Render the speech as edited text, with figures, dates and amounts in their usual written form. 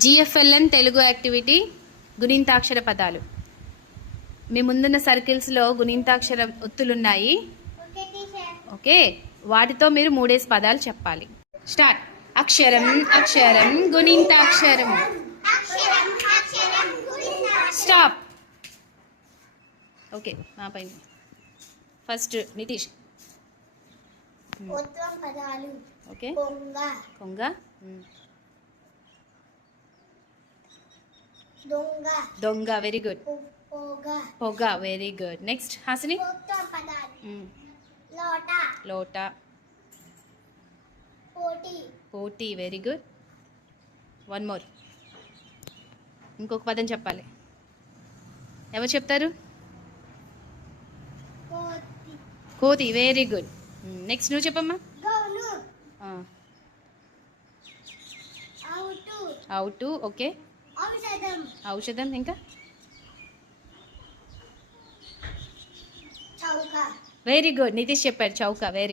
జిఎఫ్ఎల్ఎన్ Telugu activity గుణింతాక్షర పదాలు. మీ ముందున్న సర్కిల్స్లో గుణింతాక్షర ఒత్తులున్నాయి. Okay, వాటితో మీరు 3 పదాలు చెప్పాలి. స్టార్ట్. అక్షరం అక్షరం గుణింతాక్షరం. స్టాప్. ఓకే, మా పైన ఫస్ట్ నితీష్. ఓకే, కొంగ, దొంగ, వెరీ గుడ్. పొగ, వెరీ గుడ్. నెక్స్ట్ హాసిని. లోట, పోటీ, వెరీ గుడ్. One more. ఇంకొక పదం చెప్పాలి. ఎవరు చెప్తారు? కోతి, వెరీ గుడ్. నెక్స్ట్ నువ్వు చెప్పమ్మా. Out, okay. ఔషధం, ఇంకా వెరీ గుడ్. నితీష్ చెప్పాడు చౌక, వెరీ